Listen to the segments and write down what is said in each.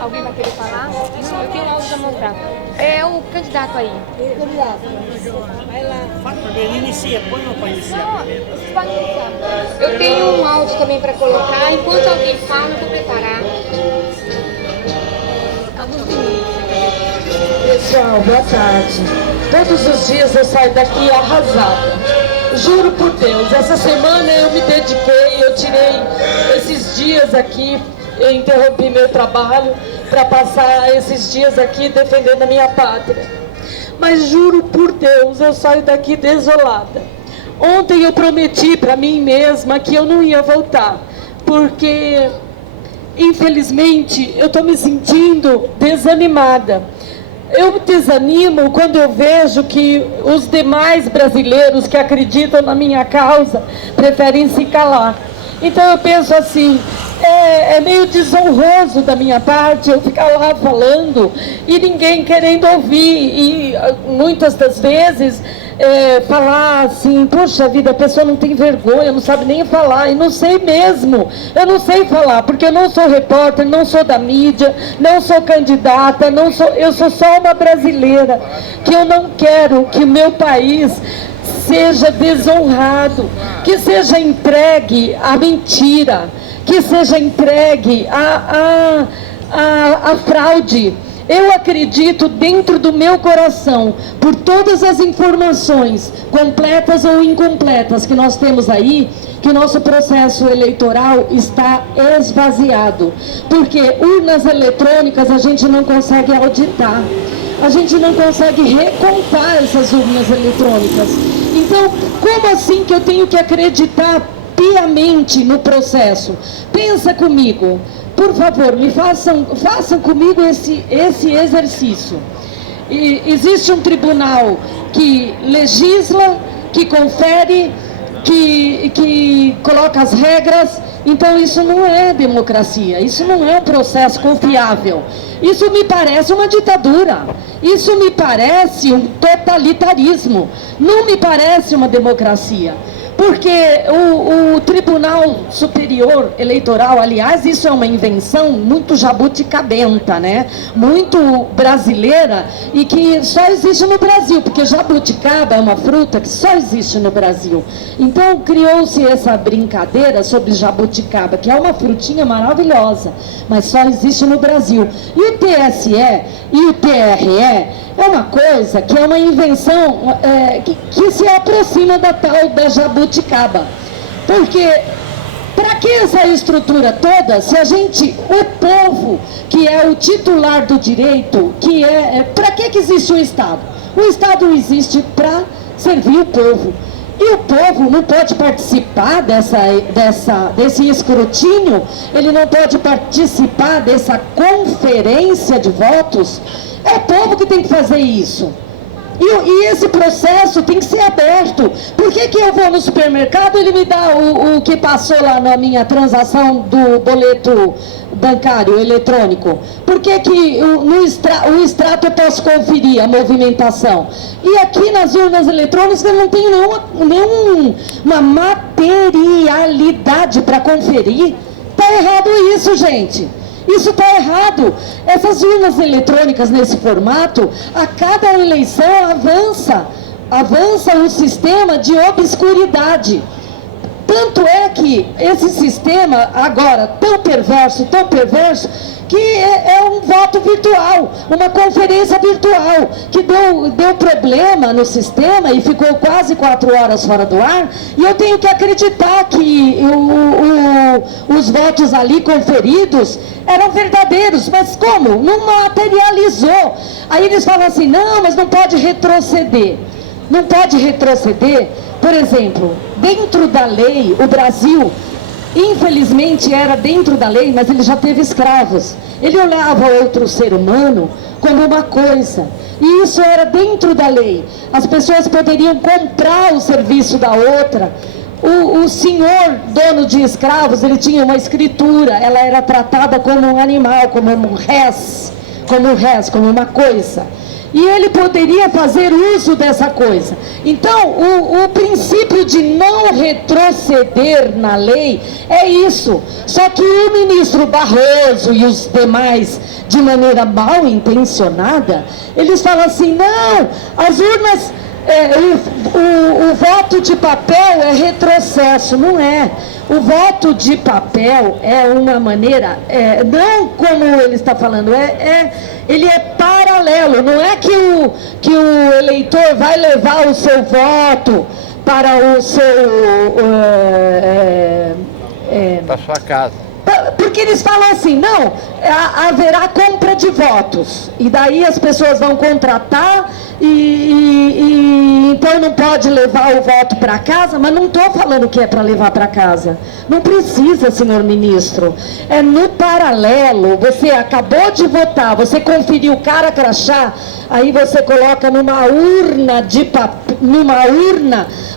Alguém vai querer falar? Não, eu tenho lá os democratas. É o candidato aí. O candidato. Vai lá. Fala pra ele, inicia, põe uma para iniciar. Eu tenho um áudio também para colocar. Enquanto alguém fala, eu vou preparar. Alguns minutos. Pessoal, boa tarde. Todos os dias eu saio daqui arrasada. Juro por Deus, essa semana eu me dediquei, eu tirei esses dias aqui, eu interrompi meu trabalho para passar esses dias aqui defendendo a minha pátria. Mas juro por Deus, eu saio daqui desolada. Ontem eu prometi para mim mesma que eu não ia voltar, porque infelizmente eu estou me sentindo desanimada. Eu desanimo quando eu vejo que os demais brasileiros que acreditam na minha causa preferem se calar. Então eu penso assim, é meio desonroso da minha parte eu ficar lá falando e ninguém querendo ouvir. E muitas das vezes falar assim, poxa vida, a pessoa não tem vergonha, não sabe nem falar, e não sei mesmo, eu não sei falar, porque eu não sou repórter, não sou da mídia, não sou candidata, eu sou só uma brasileira, que eu não quero que o meu país seja desonrado, que seja entregue à mentira, que seja entregue à fraude. Eu acredito dentro do meu coração, por todas as informações, completas ou incompletas, que nós temos aí, que o nosso processo eleitoral está esvaziado. Porque urnas eletrônicas a gente não consegue auditar, a gente não consegue recontar essas urnas eletrônicas. Então, como assim que eu tenho que acreditar piamente no processo? Pensa comigo. Por favor, façam comigo esse exercício. Existe um tribunal que legisla, que confere, que coloca as regras. Então isso não é democracia, isso não é um processo confiável. Isso me parece uma ditadura, isso me parece um totalitarismo, não me parece uma democracia. Porque o Tribunal Superior Eleitoral, aliás, isso é uma invenção muito jabuticabenta, né? Muito brasileira e que só existe no Brasil, porque jabuticaba é uma fruta que só existe no Brasil. Então criou-se essa brincadeira sobre jabuticaba, que é uma frutinha maravilhosa, mas só existe no Brasil. E o TSE e o TRE é uma coisa que é uma invenção que se aproxima da tal da jabuticaba. Porque, para que essa estrutura toda, se a gente, o povo, que é o titular do direito, para que existe o Estado? O Estado existe para servir o povo. E o povo não pode participar desse escrutínio, ele não pode participar dessa conferência de votos. É o povo que tem que fazer isso. E esse processo tem que ser aberto. Por que eu vou no supermercado e ele me dá o que passou lá na minha transação do boleto bancário eletrônico? Por que o extrato eu posso conferir a movimentação? E aqui nas urnas eletrônicas eu não tenho nenhuma materialidade para conferir. Está errado isso, gente. Isso está errado. Essas urnas eletrônicas nesse formato, a cada eleição avança um sistema de obscuridade. Tanto é que esse sistema agora tão perverso, que é um voto virtual, uma conferência virtual, que deu problema no sistema e ficou quase 4 horas fora do ar, e eu tenho que acreditar que os votos ali conferidos eram verdadeiros, mas como? Não materializou. Aí eles falam assim, não, mas não pode retroceder. Não pode retroceder, por exemplo, dentro da lei, o Brasil, infelizmente era dentro da lei, mas ele já teve escravos. Ele olhava outro ser humano como uma coisa, e isso era dentro da lei. As pessoas poderiam comprar o serviço da outra. O senhor dono de escravos, ele tinha uma escritura, ela era tratada como um animal, como um res, como uma coisa. E ele poderia fazer uso dessa coisa. Então, o princípio de não retroceder na lei é isso. Só que o ministro Barroso e os demais, de maneira mal intencionada, eles falam assim, não, as urnas... o voto de papel é retrocesso. Não é. O voto de papel é uma maneira, não como ele está falando, ele é paralelo. Não é que o eleitor vai levar o seu voto para o seu... para sua casa. Porque eles falam assim, não, haverá compra de votos, e daí as pessoas vão contratar, então não pode levar o voto para casa, mas não estou falando que é para levar para casa. Não precisa, senhor ministro. É no paralelo, você acabou de votar, você conferiu cara crachá, aí você coloca numa urna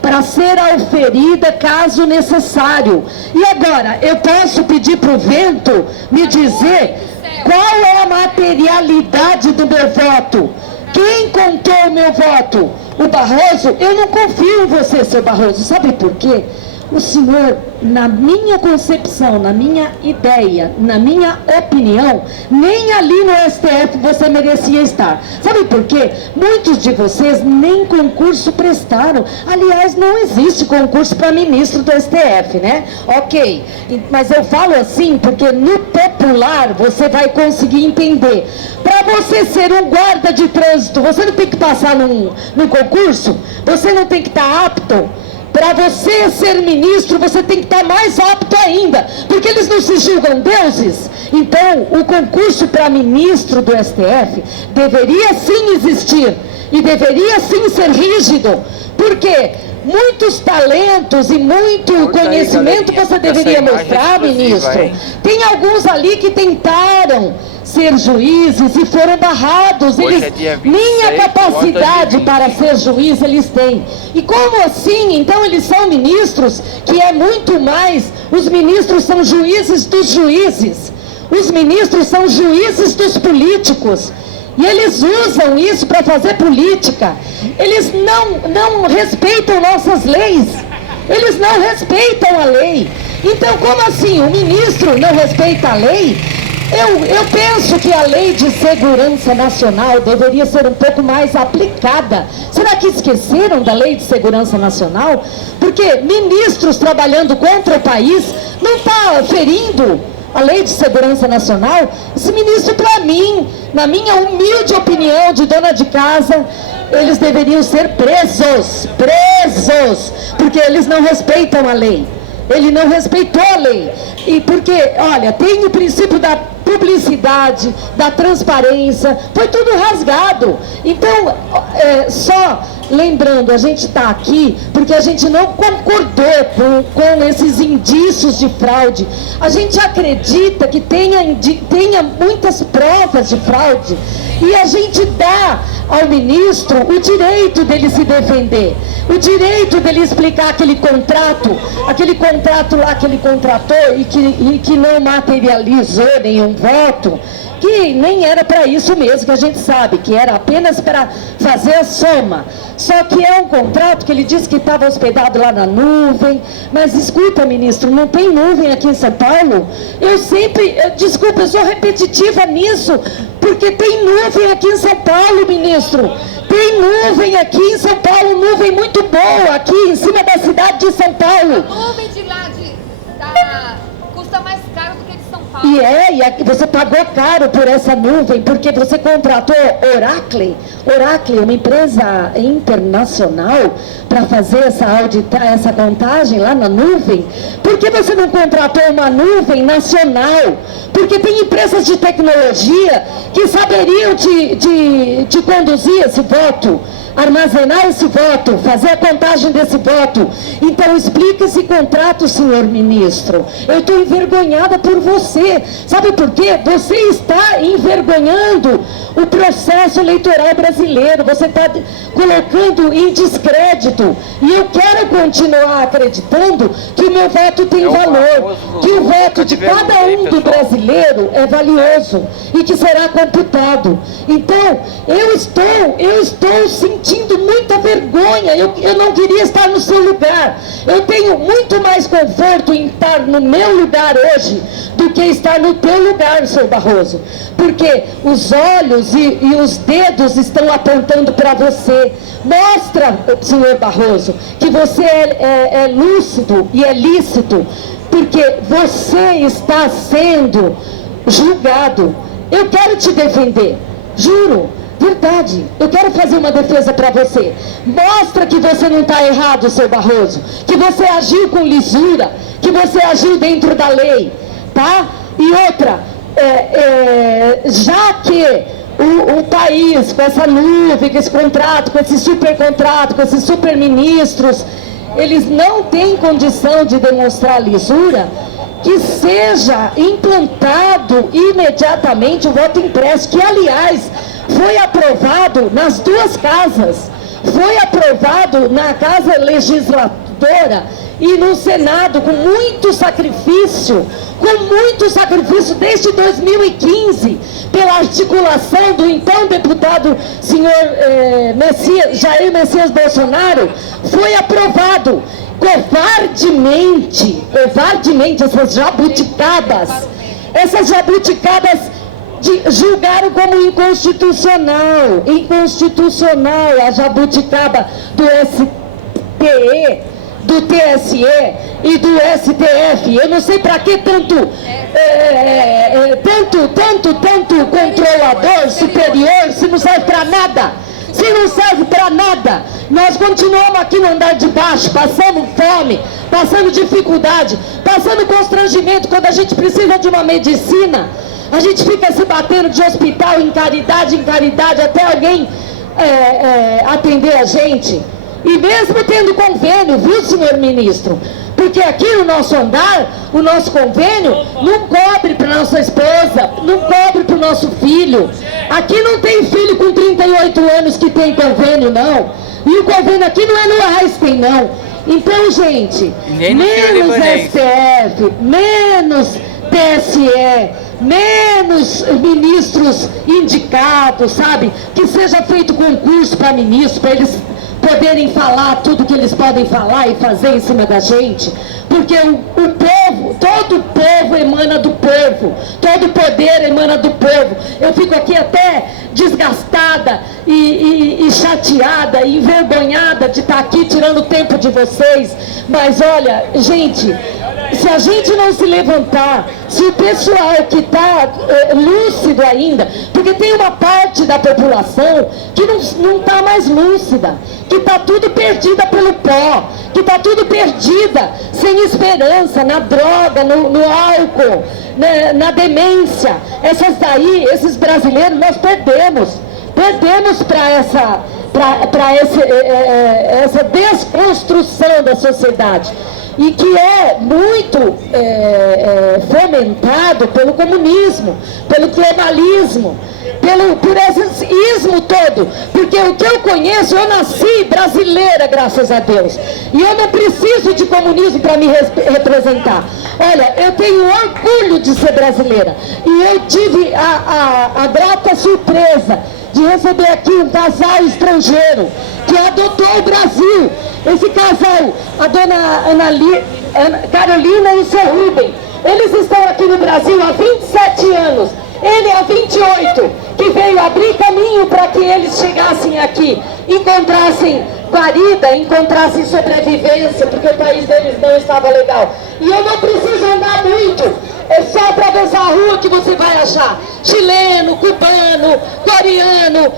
para ser auferida caso necessário. E agora, eu posso pedir para o vento me dizer qual é a materialidade do meu voto? Quem contou o meu voto? O Barroso? Eu não confio em você, seu Barroso. Sabe por quê? O senhor, na minha concepção, na minha ideia, na minha opinião, nem ali no STF você merecia estar. Sabe por quê? Muitos de vocês nem concurso prestaram. Aliás, não existe concurso para ministro do STF, né? Ok, mas eu falo assim porque no popular você vai conseguir entender. Para você ser um guarda de trânsito, você não tem que passar num concurso? Você não tem que estar apto? Para você ser ministro, você tem que estar mais apto ainda, porque eles não se julgam deuses. Então, o concurso para ministro do STF deveria sim existir, e deveria sim ser rígido, porque muitos talentos e muito conhecimento você deveria mostrar, ministro. Tem alguns ali que tentaram ser juízes e foram barrados. Eles nem a capacidade para ser juiz eles têm. E como assim? Então eles são ministros, que é muito mais. Os ministros são juízes dos juízes. Os ministros são juízes dos políticos. E eles usam isso para fazer política. Eles não respeitam nossas leis. Eles não respeitam a lei. Então, como assim? O ministro não respeita a lei? Eu penso que a Lei de Segurança Nacional deveria ser um pouco mais aplicada. Será que esqueceram da Lei de Segurança Nacional? Porque ministros trabalhando contra o país não está ferindo a Lei de Segurança Nacional? Esse ministro, para mim, na minha humilde opinião de dona de casa, eles deveriam ser presos, porque eles não respeitam a lei. Ele não respeitou a lei. E porque, olha, tem o princípio da publicidade, da transparência, foi tudo rasgado. Então, só lembrando, a gente está aqui porque a gente não concordou com esses indícios de fraude. A gente acredita que tenha muitas provas de fraude, e a gente dá ao ministro o direito dele se defender, o direito dele explicar aquele contrato lá que ele contratou e que não materializou nenhum voto, que nem era para isso mesmo, que a gente sabe, que era apenas para fazer a soma. Só que é um contrato que ele disse que estava hospedado lá na nuvem. Mas escuta, ministro, não tem nuvem aqui em São Paulo? Desculpa, eu sou repetitiva nisso, porque tem nuvem aqui em São Paulo, ministro. Tem nuvem aqui em São Paulo, nuvem muito boa aqui em cima da cidade de São Paulo. A nuvem de lá custa mais caro do que de São Paulo. E aqui você pagou caro por essa nuvem, porque você contratou Oracle, uma empresa internacional, para fazer essa contagem lá na nuvem. Por que você não contratou uma nuvem nacional? Porque tem empresas de tecnologia que saberiam te conduzir esse voto. armazenar esse voto, fazer a contagem desse voto. Então explica esse contrato, senhor ministro. Eu estou envergonhada por você. Sabe por quê? Você está envergonhando o processo eleitoral brasileiro. Você está colocando em descrédito. E eu quero continuar acreditando que o meu voto tem valor, que o voto de cada um do brasileiro é valioso e que será computado. Então, eu estou sentindo muita vergonha. Eu não queria estar no seu lugar. Eu tenho muito mais conforto em estar no meu lugar hoje do que estar no teu lugar, senhor Barroso. Porque os olhos e os dedos estão apontando para você. Mostra, senhor Barroso, que você é lúcido e é lícito, porque você está sendo julgado. Eu quero te defender, juro, verdade. Eu quero fazer uma defesa para você. Mostra que você não está errado, seu Barroso, que você agiu com lisura, que você agiu dentro da lei, tá? E outra, já que o país, com essa nuvem, com esse contrato, com esse super contrato, com esses super ministros, eles não têm condição de demonstrar lisura, que seja implantado imediatamente o voto impresso, que aliás foi aprovado nas duas casas, foi aprovado na Casa Legisladora e no Senado com muito sacrifício desde 2015, pela articulação do então deputado senhor Jair Messias Bolsonaro, foi aprovado. Covardemente, essas jabuticabas julgaram como inconstitucional a jabuticaba do STE, do TSE e do STF. Eu não sei para que tanto controlador superior, se não serve para nada. Se não serve para nada, nós continuamos aqui no andar de baixo, passando fome, passando dificuldade, passando constrangimento. Quando a gente precisa de uma medicina, a gente fica se batendo de hospital em caridade, até alguém atender a gente. E mesmo tendo convênio, viu, senhor ministro? Porque aqui no nosso andar, o nosso convênio não cobre para nossa esposa, não cobre para o nosso filho. Aqui não tem filho com 38 anos que tem convênio, não. E o convênio aqui não é no Einstein, não. Então, gente, menos STF, menos TSE, menos ministros indicados, sabe? Que seja feito concurso para ministros, para eles poderem falar tudo que eles podem falar e fazer em cima da gente, porque o povo, todo o povo emana do povo, todo o poder emana do povo. Eu fico aqui até desgastada e chateada e envergonhada de estar aqui tirando o tempo de vocês, mas olha, gente, se a gente não se levantar, se o pessoal que está lúcido ainda, porque tem uma parte da população que não está mais lúcida, que está tudo perdida pelo pó, que está tudo perdida, sem esperança, na droga, no álcool, na demência. Essas daí, esses brasileiros, nós perdemos para essa desconstrução da sociedade, e que é muito fomentado pelo comunismo, pelo globalismo, por esse ismo todo. Porque o que eu conheço, eu nasci brasileira, graças a Deus, e eu não preciso de comunismo para me representar. Olha, eu tenho orgulho de ser brasileira, e eu tive a grata surpresa de receber aqui um casal estrangeiro que adotou o Brasil. Esse casal, a dona Carolina e o seu Rubem, eles estão aqui no Brasil há 27 anos. Ele há 28, que veio abrir caminho para que eles chegassem aqui, encontrassem guarida, encontrassem sobrevivência, porque o país deles não estava legal. E eu não preciso andar muito, é só para atravessar a rua que você vai achar chileno, cubano, coreano,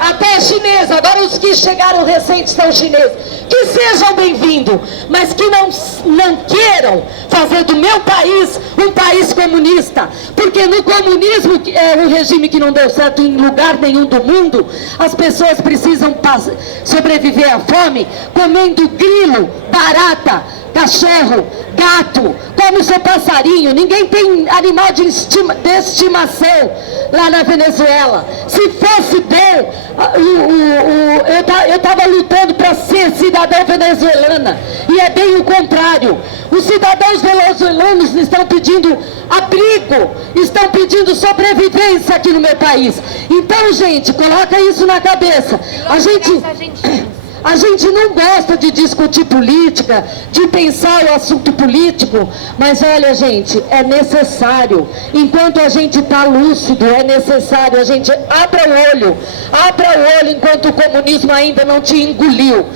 até chinês. Agora os que chegaram recentes são chineses. Que sejam bem-vindos, mas que não queiram fazer do meu país um país comunista, porque no comunismo, que é um regime que não deu certo em lugar nenhum do mundo, as pessoas precisam sobreviver à fome comendo grilo, barata, cachorro, gato, come o seu passarinho. Ninguém tem animal de estimação lá na Venezuela. Se fosse bom, eu estava lutando para ser cidadã venezuelana, e é bem o contrário. Os cidadãos venezuelanos estão pedindo abrigo, estão pedindo sobrevivência aqui no meu país. Então, gente, coloca isso na cabeça. A gente não gosta de discutir política, de pensar o assunto político, mas olha, gente, é necessário. Enquanto a gente está lúcido, é necessário. A gente abra o olho enquanto o comunismo ainda não te engoliu.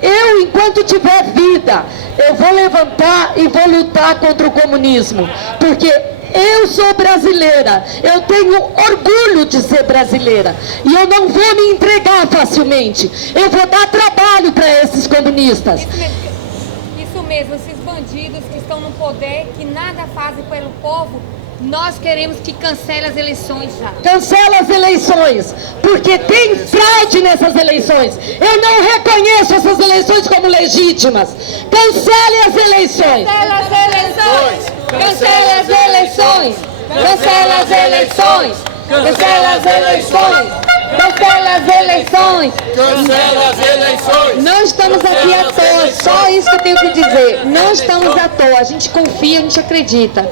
Eu, enquanto tiver vida, eu vou levantar e vou lutar contra o comunismo, porque eu sou brasileira, eu tenho orgulho de ser brasileira, e eu não vou me entregar facilmente. Eu vou dar trabalho para esses comunistas. Isso mesmo, esses bandidos que estão no poder, que nada fazem pelo povo. Nós queremos que cancele as eleições já. Cancela as eleições, porque tem fraude nessas eleições. Eu não reconheço essas eleições como legítimas. Cancele as eleições. Cancela as eleições. Cancela as eleições. Cancela as eleições. Cancela as eleições. Cancela as eleições. Cancela as eleições. Não estamos aqui à toa, só isso que eu tenho que dizer. Não estamos à toa, a gente confia, a gente acredita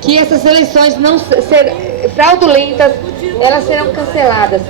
que essas eleições não ser fraudulentas, elas serão canceladas.